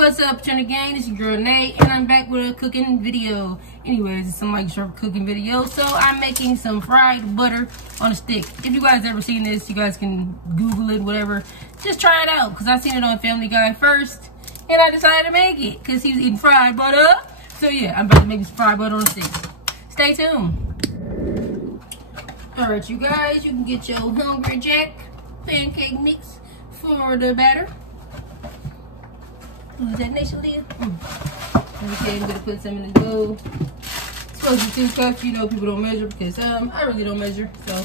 What's up, Trinity Gang? This is your girl Nay, and I'm back with a cooking video. Anyways, it's some like short cooking video. So I'm making some fried butter on a stick. If you guys ever seen this, you guys can Google it, whatever. Just try it out, because I seen it on Family Guy first, and I decided to make it because he was eating fried butter. So yeah, I'm about to make this fried butter on a stick. Stay tuned. Alright, you guys, you can get your Hungry Jack pancake mix for the batter. Is that nation Leah? Okay, I'm gonna put some in the bowl. It's supposed to be 2 cups. You know, people don't measure because I really don't measure. So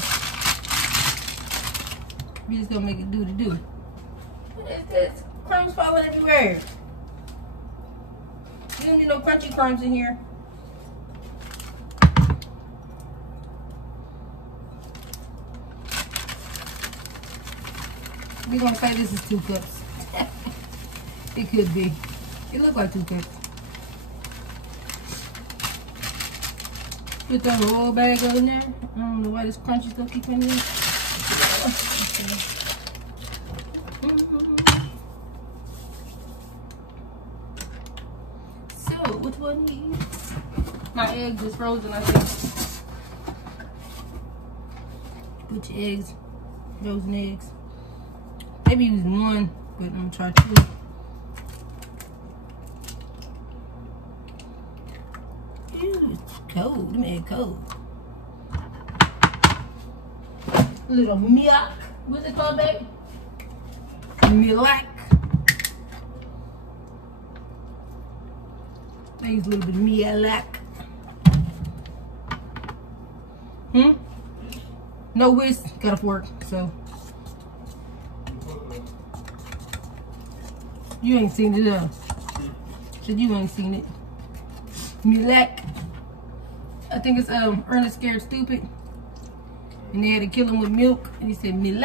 we just gonna make it do the do. What is this? Crumbs falling everywhere. You don't need no crunchy crumbs in here. We're gonna say this is 2 cups. It could be. It looked like 2 cups. Put that oil bag on there. I don't know why this crunchy stuff keep in there. So, which one do you use? My eggs is frozen, I think. Put your eggs, frozen eggs. Maybe use 1, but I'm gonna try 2. Ew, it's cold. Let me add cold. A little milk. What's it called, babe? Milk. I use a little bit of milk. No whisk. Got a fork, so. You ain't seen it, though. Said you ain't seen it. Milk. I think it's Ernest Scared Stupid, and they had to kill him with milk, and he said milk.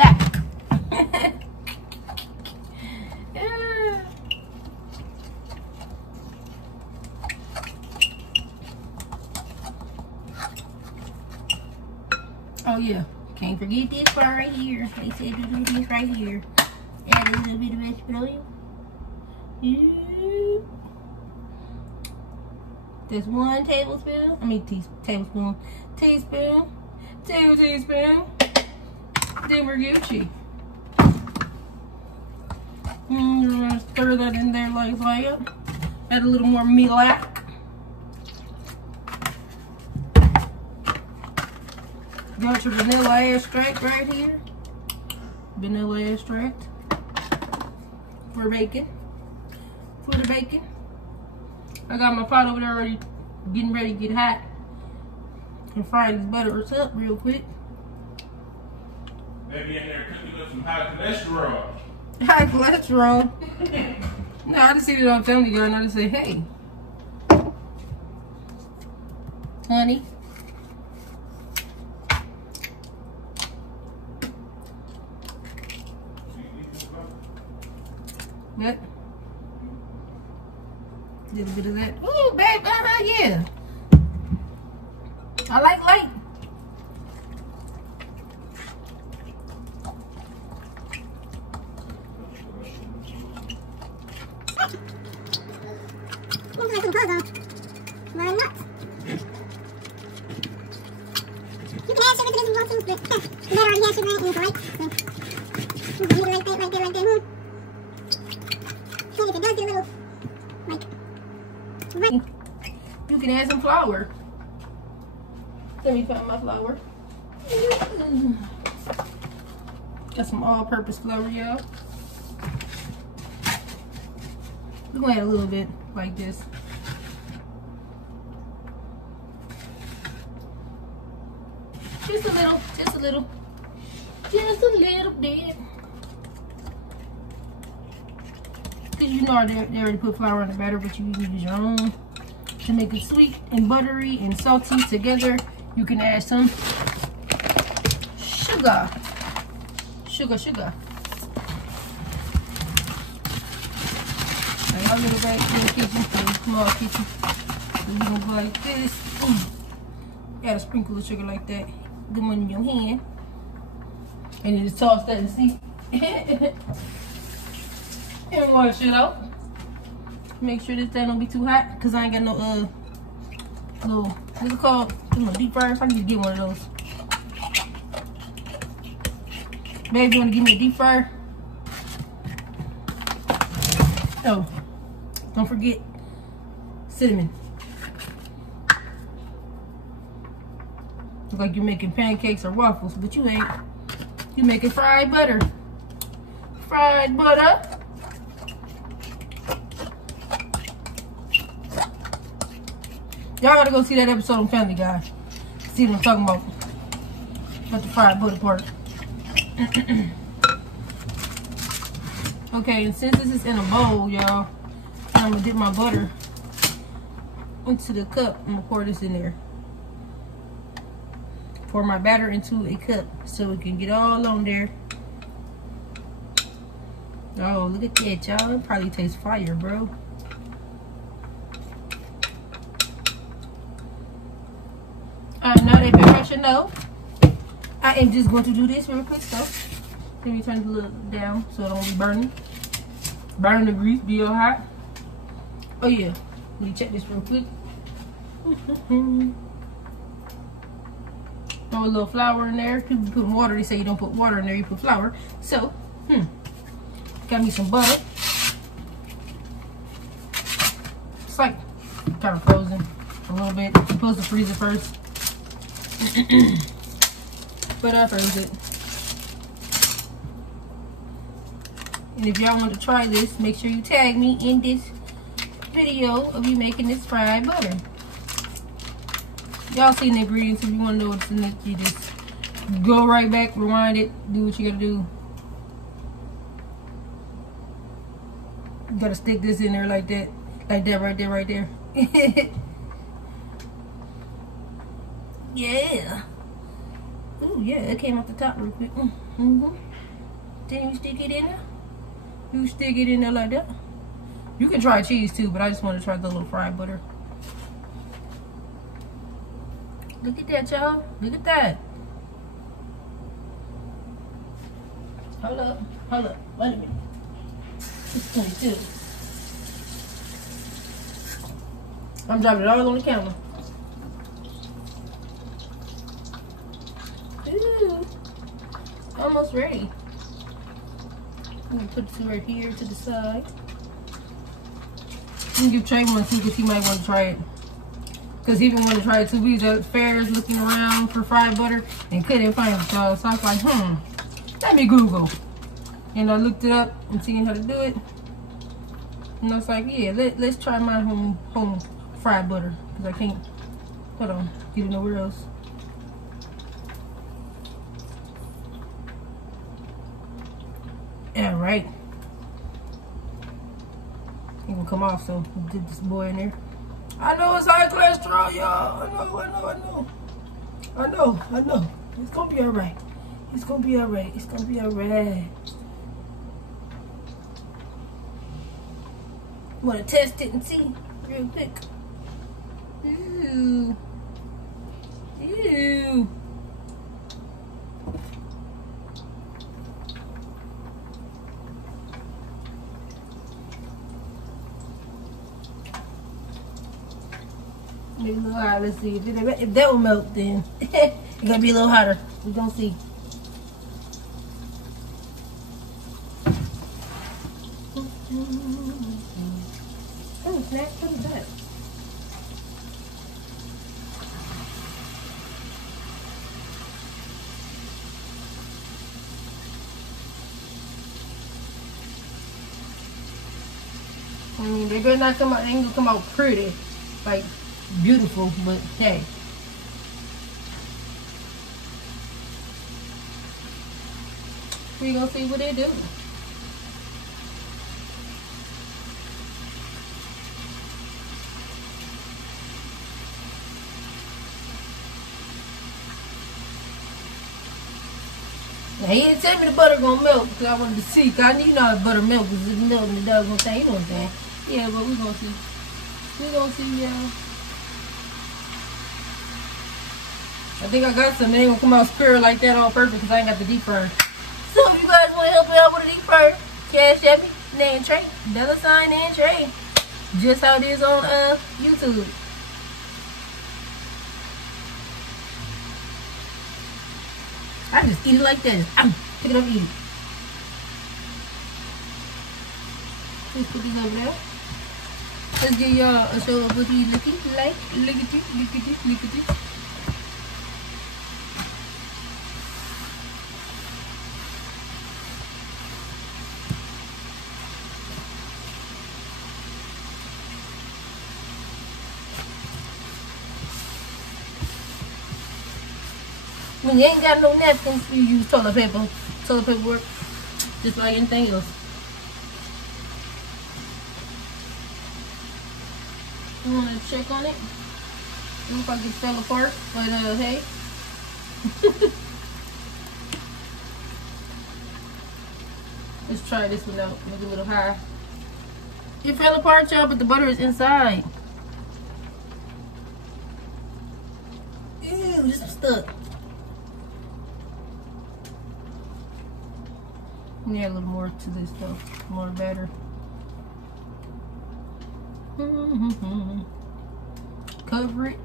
Yeah. Oh yeah, can't forget this part right here. They said to do this right here. Add a little bit of vegetable oil. Yeah. There's 1 tablespoon. I mean tablespoon. Teaspoon. 2 teaspoons. Then we're Gucci. You're gonna stir that in there like that. Add a little more milk. Got your vanilla extract right here. Vanilla extract. For bacon. For the bacon. I got my pot over there already getting ready to get hot. And fry these butters up real quick. Maybe in there cooking with some high cholesterol. High cholesterol? No, I just seen it on Family Guy and I just say, hey, honey. What? A little bit of that. Ooh, babe, yeah. I like light. Why not? You can add sugar to this if you want to, but you better already have sugar in it, right? So, you can leave it like that. So if it does get a little, like, right. You can add some flour. Let me find my flour. Got some all-purpose flour, y'all. We're gonna add a little bit like this. Just a little, just a little, just a little bit. Cause you know they already put flour in the batter, but you can use your own to make it sweet and buttery and salty together. You can add some sugar. Sugar. Like our little kitchen, small kitchen. So you gonna go like this. Add a sprinkle of sugar like that. Good one in your hand. And you just toss that and see. And wash it out. Make sure this thing don't be too hot, cause I ain't got no little, what's it called? Deep fryer. I need to get one of those. Baby, you wanna give me a deep fryer? Oh, don't forget cinnamon. Look like you're making pancakes or waffles, but you ain't. You making fried butter. Fried butter. Y'all gotta go see that episode on Family Guy. See what I'm talking about. About the fried butter part. Okay, and since this is in a bowl, y'all, I'm gonna dip my butter into the cup. I'm gonna pour this in there. Pour my batter into a cup so it can get all on there. Oh, look at that, y'all. It probably tastes fire, bro. Now that everybody should know, I am just going to do this real quick, so let me turn it a little down so it don't be burning. Burn the grease, be all hot. Oh yeah, let me check this real quick. Throw a little flour in there. People put water. They say you don't put water in there, you put flour. So, got me some butter. It's like kind of frozen a little bit. You're supposed to freeze it first. But I froze it. And if y'all want to try this, make sure you tag me in this video of me making this fried butter. Y'all seen the ingredients. If you want to know what's in it, you just go right back, rewind it, do what you gotta do. You gotta stick this in there like that, right there, right there. Yeah. Ooh, yeah, it came off the top real quick. Then you stick it in there. You stick it in there like that. You can try cheese too, but I just want to try the little fried butter. Look at that, y'all. Look at that. Hold up. Hold up. Wait a minute. It's 22. I'm dropping it all on the camera. Ooh. Almost ready. I'm going to put this right here to the side. I'm going to give Trey one too because he might want to try it. Because he didn't want to try it too. We was at fairs looking around for fried butter and couldn't find it. So I was like, let me Google. And I looked it up and seen how to do it. And I was like, yeah, let's try my home fried butter. Because I can't, hold on, get it nowhere else. Yeah, right. It will come off, so we'll dip this boy in there. I know it's high cholesterol, y'all. I know. It's gonna be alright. It's gonna be alright. It's gonna be alright. Wanna test it and see real quick. Ooh. Ew. Maybe a little higher. Let's see. If that will melt, then it's gonna be a little hotter. We're gonna see. Oh, snap. What is that? I mean, they better not come out. They ain't gonna come out pretty, like beautiful, but hey. We gonna see what they do. Now, he didn't tell me the butter gonna melt because I wanted to see. Cause I knew how butter melt because it's melting the dog gonna say, you know what I'm saying? Yeah, but we gonna see. We gonna see, y'all. I think I got some. They ain't gonna come out square like that on purpose because I ain't got the deep fryer. So if you guys want to help me out with a deep fryer, cash at me, NayandTray, $NayandTray. Just how it is on YouTube. I just eat it like this. Pick it up and eat it. Let's put this over there. Let's give y'all a show of what we looking like. Look at this, look at this, look at this. When you ain't got no napkins, you use toilet paper work, just like anything else. I'm gonna check on it. See if I get fell apart, but hey. Let's try this one out. Make it a little higher. It fell apart, y'all, but the butter is inside. Ew, this is stuck. Need a little more to this though, more batter. Cover it,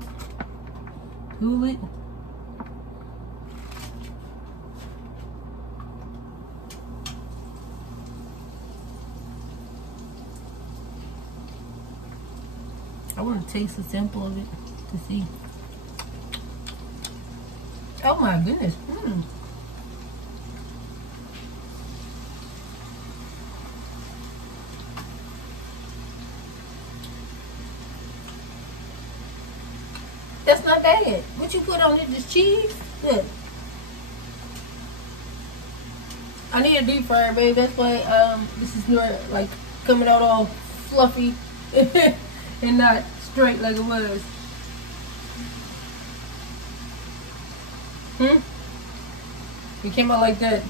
cool it. I want to taste the sample of it to see. Oh my goodness. That's not bad. What you put on it? Just cheese? Good. I need a deep fryer, baby. That's why this is not like coming out all fluffy and not straight like it was. It came out like that.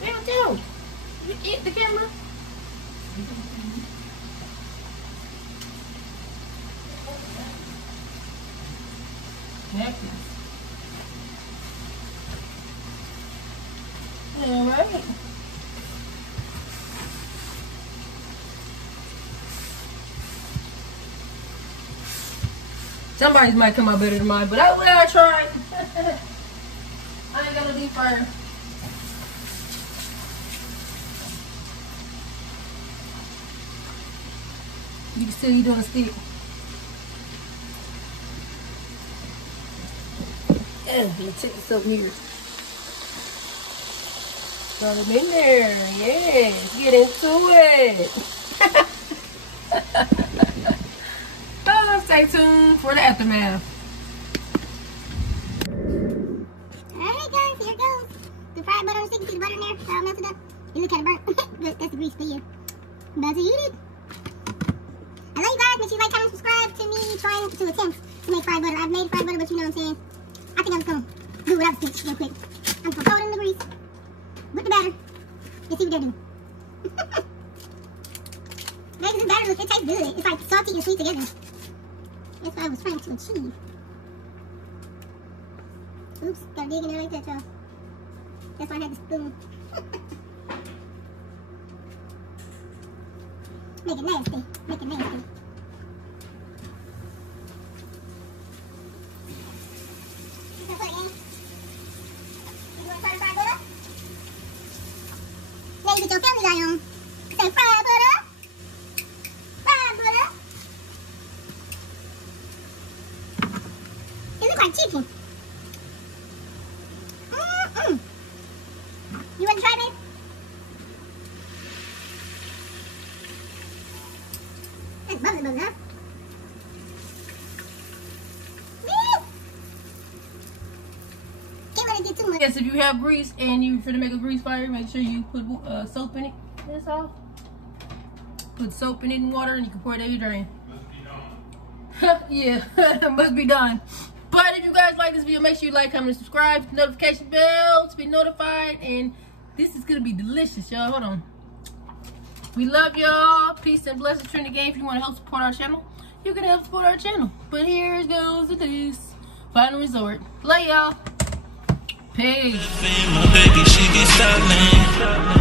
Damn, Joe. You hit the camera. Napkins. All right. Somebody's might come out better than mine, but I try. I ain't got no deep fryer. You can still eat on a stick. And you take yourself near. Got them in there. Yes, get into it. Oh, stay tuned for the aftermath. Alright guys, here it goes. The fried butter, so you can see the butter in there. It's all melted up. It look kind of burnt. But that's the grease for you. I'm about to eat it. I love you guys. Make sure you like, comment, subscribe to me trying to attempt to make fried butter. I've made fried butter, but you know what I'm saying. I think I'm just going to do it without the stick real quick. I'm going to throw it in the grease with the batter and see what they do. Guys, this batter, look, it tastes good. It's like salty and sweet together. That's what I was trying to achieve. Oops, gotta dig in there like that, y'all. That's why I had the spoon. Make it nasty. Make it nasty. Now you get your family guy on. Say fried butter. Fried butter. It looks like chicken. You want to try, babe? That's bubbly, huh? Yes, if you have grease and you're trying to make a grease fire, make sure you put soap in it. That's all. Put soap in it and water, and you can pour it down your drain. Yeah, must be done. But if you guys like this video, make sure you like, comment, and subscribe. Notification bell to be notified. And this is gonna be delicious, y'all. Hold on. We love y'all. Peace and blessings. Trinity Game. If you want to help support our channel, you can help support our channel. But here goes to this final resort. Love y'all. Peace. My baby, she get styling.